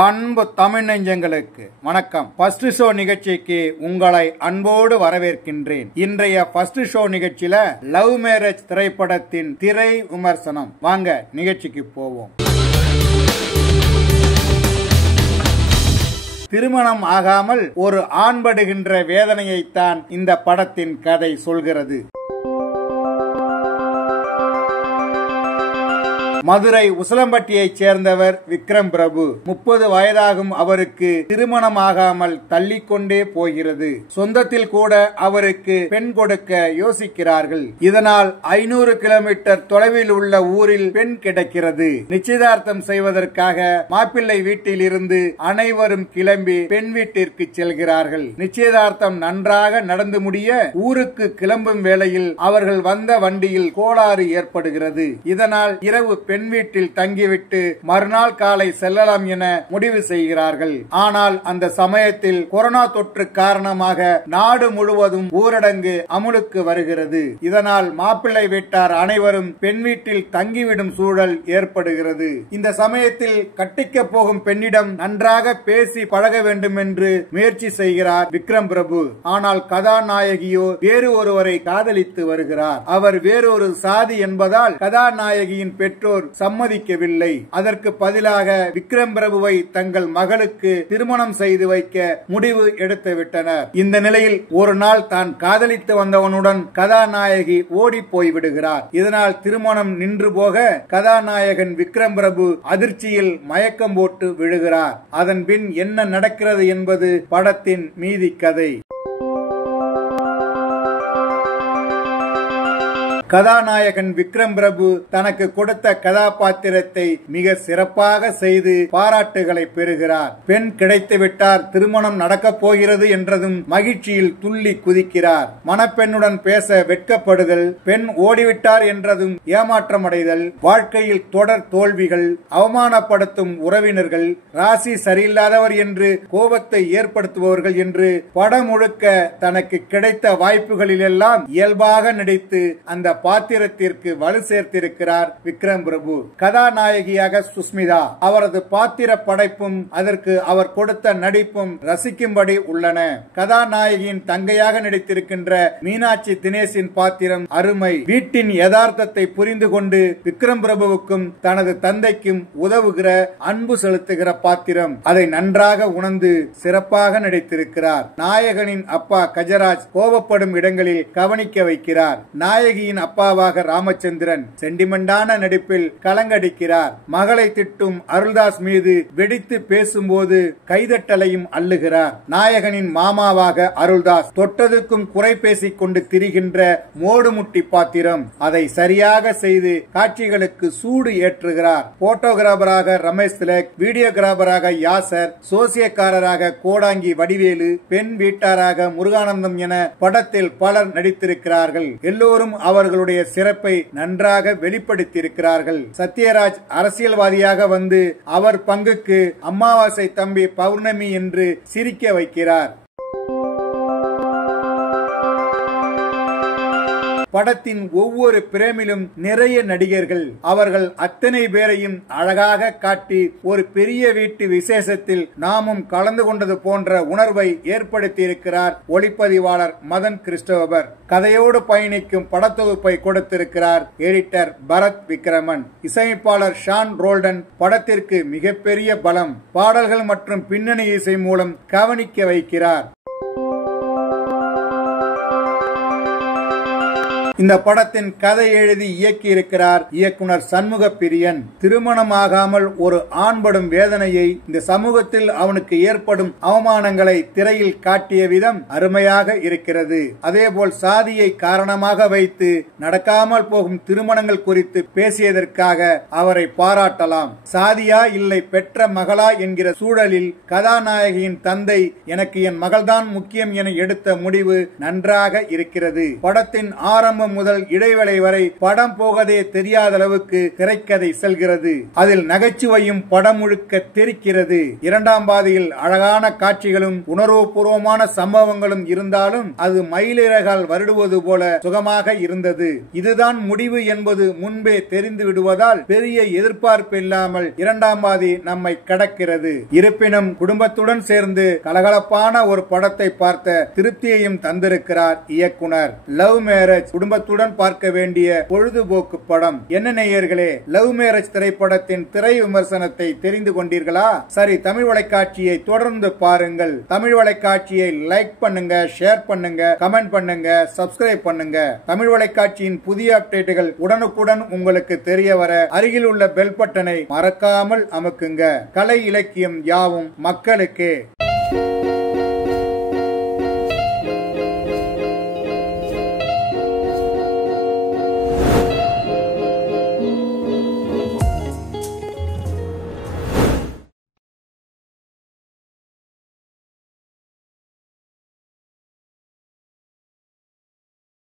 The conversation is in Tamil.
அன்பு தமிழ் நெஞ்சங்களுக்கு வணக்கம். ஃபர்ஸ்ட் ஷோ நிகழ்ச்சிக்கு உங்களை அன்போடு வரவேற்கின்றேன். இன்றைய ஃபர்ஸ்ட் ஷோ நிகழ்ச்சியில லவ் மேரேஜ் திரைப்படத்தின் திரை விமர்சனம். வாங்க நிகழ்ச்சிக்கு போவோம். திருமணம் ஆகாமல் ஒரு ஆண் படுகின்ற வேதனையைத்தான் இந்த படத்தின் கதை சொல்கிறது. மதுரை உசிலம்பட்டியைச் சேர்ந்தவர் விக்ரம் பிரபு. 30 வயதாகும் அவருக்கு திருமணமாகாமல் தள்ளிக்கொண்டே போகிறது. சொந்தத்தில் கூட அவருக்கு பெண் கொடுக்க யோசிக்கிறார்கள். இதனால் 500 கிலோமீட்டர் தொலைவில் உள்ள ஊரில் பெண் கிடைக்கிறது. நிச்சயதார்த்தம் செய்வதற்காக மாப்பிள்ளை வீட்டில் இருந்து அனைவரும் கிளம்பி பெண் வீட்டிற்கு செல்கிறார்கள். நிச்சயதார்த்தம் நன்றாக நடந்து முடிய ஊருக்கு கிளம்பும் வேளையில் அவர்கள் வந்த வண்டியில் கோளாறு ஏற்படுகிறது. இதனால் இரவு பெண் வீட்டில் தங்கிவிட்டு மறுநாள் காலை செல்லலாம் என முடிவு செய்கிறார்கள். ஆனால் அந்த சமயத்தில் கொரோனா தொற்று காரணமாக நாடு முழுவதும் ஊரடங்கு அமுலுக்கு வருகிறது. இதனால் மாப்பிள்ளை வீட்டார் அனைவரும் பெண் வீட்டில் தங்கிவிடும் சூழல் ஏற்படுகிறது. இந்த சமயத்தில் கட்டிக்க போகும் பெண்ணிடம் நன்றாக பேசி பழக வேண்டும் என்று முயற்சி செய்கிறார் விக்ரம் பிரபு. ஆனால் கதாநாயகியோ வேறு ஒருவரை காதலித்து வருகிறார். அவர் வேறொரு சாதி என்பதால் கதாநாயகியின் பெற்றோர் சம்மதிக்கவில்லை. அதற்கு பதிலாக விக்ரம் பிரபுவை தங்கள் மகளுக்கு திருமணம் செய்து வைக்க முடிவு எடுத்து விட்டனர். இந்த நிலையில் ஒரு நாள் தான் காதலித்து வந்தவனுடன் கதாநாயகி ஓடி போய்விடுகிறார். இதனால் திருமணம் நின்று போக கதாநாயகன் விக்ரம் பிரபு அதிர்ச்சியில் மயக்கம் போட்டு விழுகிறார். அதன் பின் என்ன நடக்கிறது என்பது படத்தின் மீதி கதை. கதாநாயகன் விக்ரம் பிரபு தனக்கு கொடுத்த கதாபாத்திரத்தை மிக சிறப்பாக செய்து பாராட்டுகளை பெறுகிறார். பெண் கிடைத்துவிட்டார், திருமணம் நடக்கப் போகிறது என்றதும் மகிழ்ச்சியில் துள்ளி குதிக்கிறார். மணப்பெண்ணுடன் பேச வெட்கப்படுதல், பெண் ஓடிவிட்டார் என்றதும் ஏமாற்றமடைதல், வாழ்க்கையில் தொடர் தோல்விகள், அவமானப்படுத்தும் உறவினர்கள், ராசி சரியில்லாதவர் என்று கோபத்தை ஏற்படுத்துபவர்கள் என்று படம் முழுக்க தனக்கு கிடைத்த வாய்ப்புகளிலெல்லாம் இயல்பாக நடித்து அந்த பாத்திரத்திற்கு வலு சேர்த்திருக்கிறார் விக்ரம் பிரபு. கதாநாயகியாக சுஸ்மிதா. அவரது பாத்திர படைப்பும் அதற்கு அவர் கொடுத்த நடிப்பும் ரசிக்கும்படி உள்ளன. கதாநாயகியின் தங்கையாக நடித்திருக்கின்ற மீனாட்சி தினேஷின் பாத்திரம் அருமை. வீட்டின் யதார்த்தத்தை புரிந்து கொண்டு விக்ரம் பிரபுவுக்கும் தனது தந்தைக்கும் உதவுகிற, அன்பு செலுத்துகிற பாத்திரம். அதை நன்றாக உணர்ந்து சிறப்பாக நடித்திருக்கிறார். நாயகனின் அப்பா கஜராஜ் கோபப்படும் இடங்களில் கவனிக்க வைக்கிறார். நாயகியின் அப்பாவாக ராமச்சந்திரன் சென்டிமெண்டான நடிப்பில் கலங்கடிக்கிறார். மகளை திட்டும் அருள்தாஸ் மீது வெடித்து பேசும்போது கைதட்டலையும் அள்ளுகிறார். நாயகனின் மாமாவாக அருள்தாஸ் தொட்டதுக்கும் குறை பேசிக் கொண்டு திரிகின்ற மோடுமுட்டி பாத்திரம். அதை சரியாக செய்து காட்சிகளுக்கு சூடு ஏற்றுகிறார். போட்டோகிராபராக ரமேஷ் திலக், வீடியோகிராபராக யாசர், சோசியக்காரராக கோடாங்கி வடிவேலு, பெண் வீட்டாராக முருகானந்தம் என படத்தில் பலர் நடித்திருக்கிறார்கள். எல்லோரும் அவர்களுடைய சிறப்பை நன்றாக வெளிப்படுத்தியிருக்கிறார்கள். சத்யராஜ் அரசியல்வாதியாக வந்து அவர் பங்குக்கு அமாவாசை தம்பி பௌர்ணமி என்று சிரிக்க வைக்கிறார். படத்தின் ஒவ்வொரு பிரேமிலும் நிறைய நடிகர்கள். அவர்கள் அத்தனை பேரையும் அழகாக காட்டி ஒரு பெரிய வீட்டு விசேஷத்தில் நாமும் கலந்து கொண்டது போன்ற உணர்வை ஏற்படுத்தியிருக்கிறார் ஒளிப்பதிவாளர் மதன் கிறிஸ்டோபர். கதையோடு பயணிக்கும் படத்தொகுப்பை கொடுத்திருக்கிறார் எடிட்டர் பரத் விக்ரமன். இசையமைப்பாளர் ஷான் ரோல்டன் படத்திற்கு மிகப்பெரிய பலம். பாடல்கள் மற்றும் பின்னணி இசை மூலம் கவனிக்க வைக்கிறார். இந்த படத்தின் கதை எழுதி இயக்கி இருக்கிறார் இயக்குனர் சண்முக பிரியன். திருமணமாகாமல் ஒரு ஆண்படும் வேதனையை, இந்த சமூகத்தில் அவனுக்கு ஏற்படும் அவமானங்களை திரையில் காட்டிய விதம் அருமையாக இருக்கிறது. அதேபோல் சாதியை காரணமாக வைத்து நடக்காமல் போகும் திருமணங்கள் குறித்து பேசியதற்காக அவரை பாராட்டலாம். சாதியா இல்லை பெற்ற மகளா என்கிற சூழலில் கதாநாயகியின் தந்தை எனக்கு என் மகள்தான் முக்கியம் என எடுத்த முடிவு நன்றாக இருக்கிறது. படத்தின் ஆரம்பம் ஆரம்பம் முதல் இடைவேளை வரை படம் போகதே தெரியாத அளவுக்கு திரைக்கதை செல்கிறது. அதில் நகைச்சுவையும் படம் முழுக்க தெரிக்கிறது. இரண்டாம் பாதியில் அழகான காட்சிகளும் உணர்வுபூர்வமான சம்பவங்களும் இருந்தாலும் அது மயிலிறகால் வருடுவது போல சுகமாக இருந்தது. இதுதான் முடிவு என்பது முன்பே தெரிந்து விடுவதால் பெரிய எதிர்பார்ப்பு இல்லாமல் இரண்டாம் பாதி நம்மை கடக்கிறது. இருப்பினும் குடும்பத்துடன் சேர்ந்து கலகலப்பான ஒரு படத்தை பார்த்த திருப்தியையும் தந்திருக்கிறார் இயக்குனர். லவ் மேரேஜ் குடும்பத்துடன் பார்க்க வேண்டிய பொழுதுபோக்கு படம். என்ன நேயர்களே, லவ் மேரேஜ் திரைப்படத்தின் திரை விமர்சனத்தை தெரிந்து கொண்டீர்களா? சரி, தமிழ் வலைக்காட்சியை தொடர்ந்து பாருங்கள். தமிழ் வலைக்காட்சியை லைக் பண்ணுங்க, ஷேர் பண்ணுங்க, கமெண்ட் பண்ணுங்க, சப்ஸ்கிரைப் பண்ணுங்க. தமிழ் வலைக்காட்சியின் புதிய அப்டேட்டுகள் உடனுக்குடன் உங்களுக்கு தெரிய வர அருகில் உள்ள பெல் பட்டனை மறக்காமல் அமுக்குங்க. கலை இலக்கியம் யாவும் மக்களுக்கே.